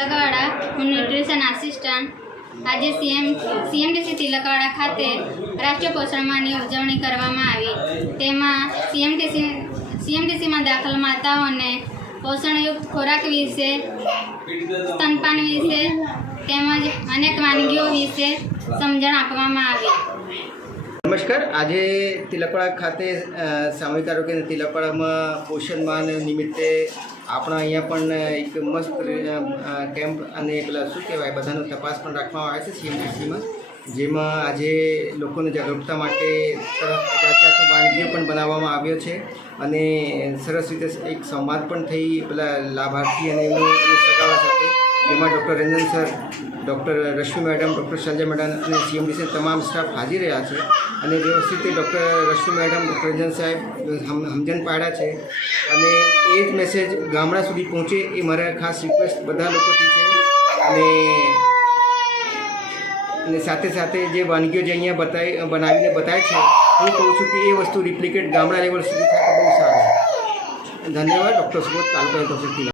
તિલકવાડા હું nutrition assistant આજે CM CMDC Tilakwada ખાતે રાષ્ટ્રીય પોષણ માહની ઉજવણી કરવામાં આવી. તેમાં સીએમડીસી સીએમડીસીમાં દાખલ માતાઓને પોષણયુક્ત ખોરાક વિશે, સ્તનપાન વિશે તેમજ અનેક વાનગીઓ વિશે સમજણ આપવામાં આવી. નમસ્કાર. આજે તિલકવાડા ખાતે સામૂહિક આરોગ્ય તિલકવાડામાં પોષણ માન નિમિત્તે આપણા અહીંયા પણ એક મસ્ત કેમ્પ અને પેલા શું કહેવાય, બધાનો તપાસ પણ રાખવામાં આવે છે સીએમસીમાં જેમાં આજે લોકોને જાગૃતતા માટે જાત વાનગીઓ પણ બનાવવામાં આવ્યો છે અને સરસ રીતે એક સંવાદ પણ થઈ પેલા લાભાર્થી અને એમનું સગાવા સાથે. જેમાં doctor Ranjan sir, doctor Rashmi madam, doctor Sanjay madam અને સીએમડીસી તમામ સ્ટાફ હાજર રહ્યા છે. અને વ્યવસ્થિત doctor Rashmi madam, doctor Ranjan સાહેબ હમજન પાડ્યા છે. અને એ જ મેસેજ ગામડા સુધી પહોંચે એ મારા ખાસ રિક્વેસ્ટ બધા લોકોથી છે. અને અને સાથે સાથે જે વાનગીઓ જે અહીંયા બતાવી બનાવીને બતાવે છે, હું કહું છું કે એ વસ્તુ રિપ્લિકેટ ગામડા લેવલ સુધી થાય બહુ સારું. ધન્યવાદ, ડૉક્ટર સુબોધ તાલુકા